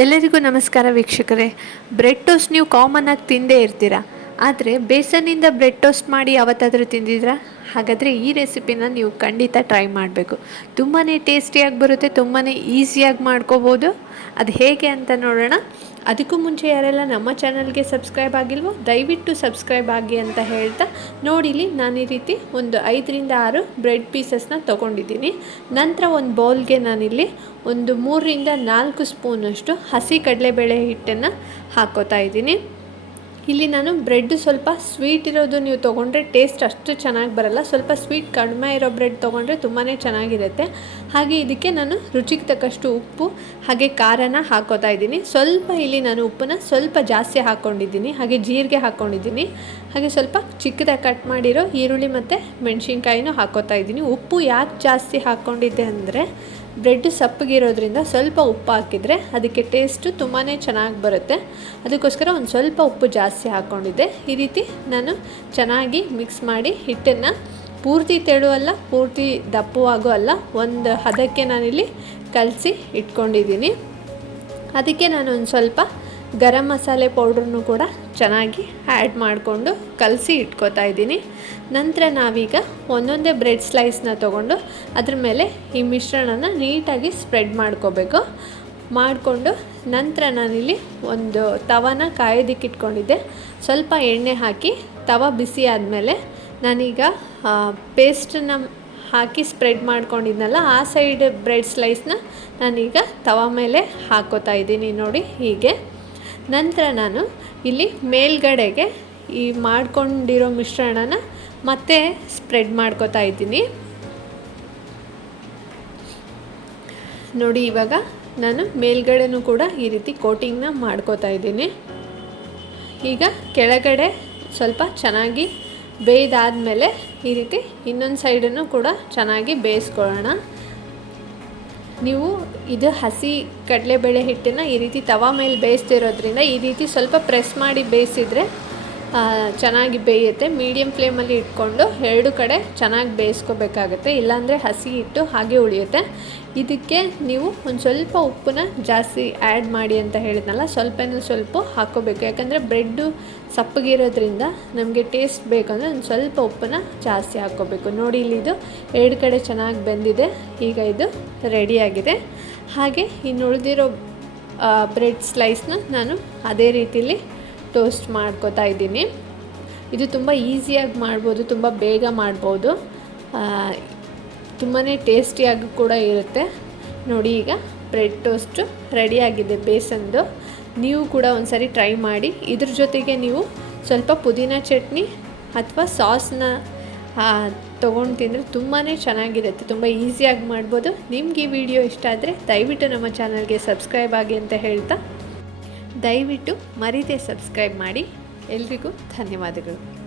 ಎಲ್ಲರಿಗೂ ನಮಸ್ಕಾರ ವೀಕ್ಷಕರೇ. ಬ್ರೆಡ್ ಟೋಸ್ಟ್ ನೀವು ಕಾಮನ್ ಆಗಿ ತಿಂದೇ ಇರ್ತೀರ? ಆದರೆ ಬೇಸನ್ನಿಂದ ಬ್ರೆಡ್ ಟೋಸ್ಟ್ ಮಾಡಿ ಯಾವತ್ತಾದರೂ ತಿಂದಿದ್ರಾ ಹಾಗಾದರೆ ಈ ರೆಸಿಪಿನ ನೀವು ಖಂಡಿತ ಟ್ರೈ ಮಾಡಬೇಕು. ತುಂಬಾ ಟೇಸ್ಟಿಯಾಗಿ ಬರುತ್ತೆ ತುಂಬಾ ಈಸಿಯಾಗಿ ಮಾಡ್ಕೋಬೋದು. ಅದು ಹೇಗೆ ಅಂತ ನೋಡೋಣ. ಅದಕ್ಕೂ ಮುಂಚೆ ಯಾರೆಲ್ಲ ನಮ್ಮ ಚಾನಲ್ಗೆ ಸಬ್ಸ್ಕ್ರೈಬ್ ಆಗಿಲ್ವೋ, ದಯವಿಟ್ಟು ಸಬ್ಸ್ಕ್ರೈಬ್ ಆಗಿ ಅಂತ ಹೇಳ್ತಾ ನೋಡಿಲಿ ನಾನು ಈ ರೀತಿ ಒಂದು ಐದರಿಂದ ಆರು ಬ್ರೆಡ್ ಪೀಸಸ್ನ ತೊಗೊಂಡಿದ್ದೀನಿ. ನಂತರ ಒಂದು ಬೌಲ್ಗೆ ನಾನಿಲ್ಲಿ ಒಂದು ಮೂರರಿಂದ ನಾಲ್ಕು ಸ್ಪೂನಷ್ಟು ಹಸಿ ಕಡಲೆಬೇಳೆ ಹಿಟ್ಟನ್ನು ಹಾಕೋತಾ ಇದ್ದೀನಿ. ಇಲ್ಲಿ ನಾನು ಬ್ರೆಡ್ ಸ್ವಲ್ಪ ಸ್ವೀಟ್ ಇರೋದು ನೀವು ತೊಗೊಂಡ್ರೆ ಟೇಸ್ಟ್ ಅಷ್ಟು ಚೆನ್ನಾಗಿ ಬರಲ್ಲ. ಸ್ವಲ್ಪ ಸ್ವೀಟ್ ಕಡಿಮೆ ಇರೋ ಬ್ರೆಡ್ ತೊಗೊಂಡ್ರೆ ತುಂಬಾ ಚೆನ್ನಾಗಿರುತ್ತೆ. ಹಾಗೆ ಇದಕ್ಕೆ ನಾನು ರುಚಿಗೆ ತಕ್ಕಷ್ಟು ಉಪ್ಪು, ಹಾಗೆ ಖಾರನ ಹಾಕೋತಾ ಇದ್ದೀನಿ. ಸ್ವಲ್ಪ ಇಲ್ಲಿ ನಾನು ಉಪ್ಪನ್ನ ಸ್ವಲ್ಪ ಜಾಸ್ತಿ ಹಾಕ್ಕೊಂಡಿದ್ದೀನಿ ಹಾಗೆ ಜೀರಿಗೆ ಹಾಕ್ಕೊಂಡಿದ್ದೀನಿ ಹಾಗೆ ಸ್ವಲ್ಪ ಚಿಕ್ಕದಾಗಿ ಕಟ್ ಮಾಡಿರೋ ಈರುಳ್ಳಿ ಮತ್ತು ಮೆಣಸಿನ್ಕಾಯಿನೂ ಹಾಕೋತಾ ಇದ್ದೀನಿ. ಉಪ್ಪು ಯಾಕೆ ಜಾಸ್ತಿ ಹಾಕ್ಕೊಂಡಿದ್ದೆ ಅಂದರೆ ಬ್ರೆಡ್ ಸಪ್ಪಗಿರೋದ್ರಿಂದ ಸ್ವಲ್ಪ ಉಪ್ಪು ಹಾಕಿದರೆ ಅದಕ್ಕೆ ಟೇಸ್ಟು ತುಂಬಾ ಚೆನ್ನಾಗಿ ಬರುತ್ತೆ. ಅದಕ್ಕೋಸ್ಕರ ಒಂದು ಸ್ವಲ್ಪ ಉಪ್ಪು ಜಾಸ್ತಿ ಹಾಕ್ಕೊಂಡಿದ್ದೆ ಈ ರೀತಿ ನಾನು ಚೆನ್ನಾಗಿ ಮಿಕ್ಸ್ ಮಾಡಿ ಹಿಟ್ಟನ್ನು ಪೂರ್ತಿ ತೆಳು ಅಲ್ಲ, ಪೂರ್ತಿ ದಪ್ಪವಾಗೂ ಅಲ್ಲ, ಒಂದು ಹದಕ್ಕೆ ನಾನಿಲ್ಲಿ ಕಲಸಿ ಇಟ್ಕೊಂಡಿದ್ದೀನಿ. ಅದಕ್ಕೆ ನಾನು ಒಂದು ಸ್ವಲ್ಪ ಗರಂ ಮಸಾಲೆ ಪೌಡ್ರನ್ನು ಕೂಡ ಚೆನ್ನಾಗಿ ಆ್ಯಡ್ ಮಾಡಿಕೊಂಡು ಕಲಸಿ ಇಟ್ಕೋತಾ ಇದ್ದೀನಿ. ನಂತರ ನಾವೀಗ ಒಂದೊಂದೇ ಬ್ರೆಡ್ ಸ್ಲೈಸ್ನ ತೊಗೊಂಡು ಅದ್ರ ಮೇಲೆ ಈ ಮಿಶ್ರಣನ ನೀಟಾಗಿ ಸ್ಪ್ರೆಡ್ ಮಾಡ್ಕೋಬೇಕು. ಮಾಡಿಕೊಂಡು ನಂತರ ನಾನಿಲ್ಲಿ ಒಂದು ತವನ ಕಾಯೋದಕ್ಕೆ ಇಟ್ಕೊಂಡಿದ್ದೆ. ಸ್ವಲ್ಪ ಎಣ್ಣೆ ಹಾಕಿ ತವ ಬಿಸಿ ಆದಮೇಲೆ ನಾನೀಗ ಪೇಸ್ಟನ್ನ ಹಾಕಿ ಸ್ಪ್ರೆಡ್ ಮಾಡ್ಕೊಂಡಿದ್ನಲ್ಲ ಆ ಸೈಡ್ ಬ್ರೆಡ್ ಸ್ಲೈಸ್ನ ನಾನೀಗ ತವ ಮೇಲೆ ಹಾಕೋತಾ ಇದ್ದೀನಿ ನೋಡಿ ಹೀಗೆ. ನಂತರ ನಾನು ಇಲ್ಲಿ ಮೇಲ್ಗಡೆಗೆ ಈ ಮಾಡ್ಕೊಂಡಿರೋ ಮಿಶ್ರಣನ ಮತ್ತೆ ಸ್ಪ್ರೆಡ್ ಮಾಡ್ಕೋತಾ ಇದ್ದೀನಿ. ನೋಡಿ, ಇವಾಗ ನಾನು ಮೇಲ್ಗಡೆನೂ ಕೂಡ ಈ ರೀತಿ ಕೋಟಿಂಗ್ನ ಮಾಡ್ಕೋತಾ ಇದ್ದೀನಿ. ಈಗ ಕೆಳಗಡೆ ಸ್ವಲ್ಪ ಚೆನ್ನಾಗಿ ಬೇಯ್ದಾದಮೇಲೆ ಈ ರೀತಿ ಇನ್ನೊಂದು ಸೈಡನ್ನು ಕೂಡ ಚೆನ್ನಾಗಿ ಬೇಯಿಸ್ಕೊಳ್ಳೋಣ. ನೀವು ಇದು ಹಸಿ ಕಡಲೆಬೇಳೆ ಹಿಟ್ಟನ್ನು ಈ ರೀತಿ ತವಾ ಮೇಲೆ ಬೇಯಿಸ್ತಿರೋದ್ರಿಂದ ಈ ರೀತಿ ಸ್ವಲ್ಪ ಪ್ರೆಸ್ ಮಾಡಿ ಬೇಯಿಸಿದರೆ ಚೆನ್ನಾಗಿ ಬೇಯುತ್ತೆ. ಮೀಡಿಯಂ ಫ್ಲೇಮಲ್ಲಿ ಇಟ್ಕೊಂಡು ಎರಡು ಕಡೆ ಚೆನ್ನಾಗಿ ಬೇಯಿಸ್ಕೋಬೇಕಾಗತ್ತೆ. ಇಲ್ಲಾಂದರೆ ಹಸಿ ಇಟ್ಟು ಹಾಗೆ ಉಳಿಯುತ್ತೆ. ಇದಕ್ಕೆ ನೀವು ಒಂದು ಸ್ವಲ್ಪ ಉಪ್ಪನ್ನ ಜಾಸ್ತಿ ಆ್ಯಡ್ ಮಾಡಿ ಅಂತ ಹೇಳಿದ್ನಲ್ಲ, ಸ್ವಲ್ಪನೂ ಸ್ವಲ್ಪ ಹಾಕ್ಕೋಬೇಕು ಯಾಕಂದರೆ ಬ್ರೆಡ್ಡು ಸಪ್ಪಗಿರೋದ್ರಿಂದ ನಮಗೆ ಟೇಸ್ಟ್ ಬೇಕಂದರೆ ಒಂದು ಸ್ವಲ್ಪ ಉಪ್ಪನ್ನ ಜಾಸ್ತಿ ಹಾಕ್ಕೋಬೇಕು ನೋಡಿ ಇಲ್ಲಿ ಇದು ಎರಡು ಕಡೆ ಚೆನ್ನಾಗಿ ಬೆಂದಿದೆ. ಈಗ ಇದು ರೆಡಿಯಾಗಿದೆ ಹಾಗೆ ಇನ್ನು ಉಳಿದಿರೋ ಬ್ರೆಡ್ ಸ್ಲೈಸ್ನ ನಾನು ಅದೇ ರೀತಿಲಿ ಟೋಸ್ಟ್ ಮಾಡ್ಕೋತಾ ಇದ್ದೀನಿ. ಇದು ತುಂಬ ಈಸಿಯಾಗಿ ಮಾಡ್ಬೋದು, ತುಂಬ ಬೇಗ ಮಾಡ್ಬೋದು. ತುಂಬಾ ಟೇಸ್ಟಿಯಾಗಿ ಕೂಡ ಇರುತ್ತೆ. ನೋಡಿ ಈಗ ಬ್ರೆಡ್ ಟೋಸ್ಟು ರೆಡಿಯಾಗಿದೆ ಬೇಸನ್ದು. ನೀವು ಕೂಡ ಒಂದು ಸರಿ ಟ್ರೈ ಮಾಡಿ. ಇದ್ರ ಜೊತೆಗೆ ನೀವು ಸ್ವಲ್ಪ ಪುದೀನ ಚಟ್ನಿ ಅಥವಾ ಸಾಸ್ನ ತೊಗೊಂಡು ತಿಂದರೆ ತುಂಬಾ ಚೆನ್ನಾಗಿರುತ್ತೆ, ತುಂಬ ಈಸಿಯಾಗಿ ಮಾಡ್ಬೋದು. ನಿಮ್ಗೆ ಈ ವಿಡಿಯೋ ಇಷ್ಟ ಆದರೆ ದಯವಿಟ್ಟು ನಮ್ಮ ಚಾನಲ್ಗೆ ಸಬ್ಸ್ಕ್ರೈಬ್ ಆಗಿ ಅಂತ ಹೇಳ್ತಾ ದಯವಿಟ್ಟು ಮರೀದೆ ಸಬ್ಸ್ಕ್ರೈಬ್ ಮಾಡಿ. ಎಲ್ರಿಗೂ ಧನ್ಯವಾದಗಳು.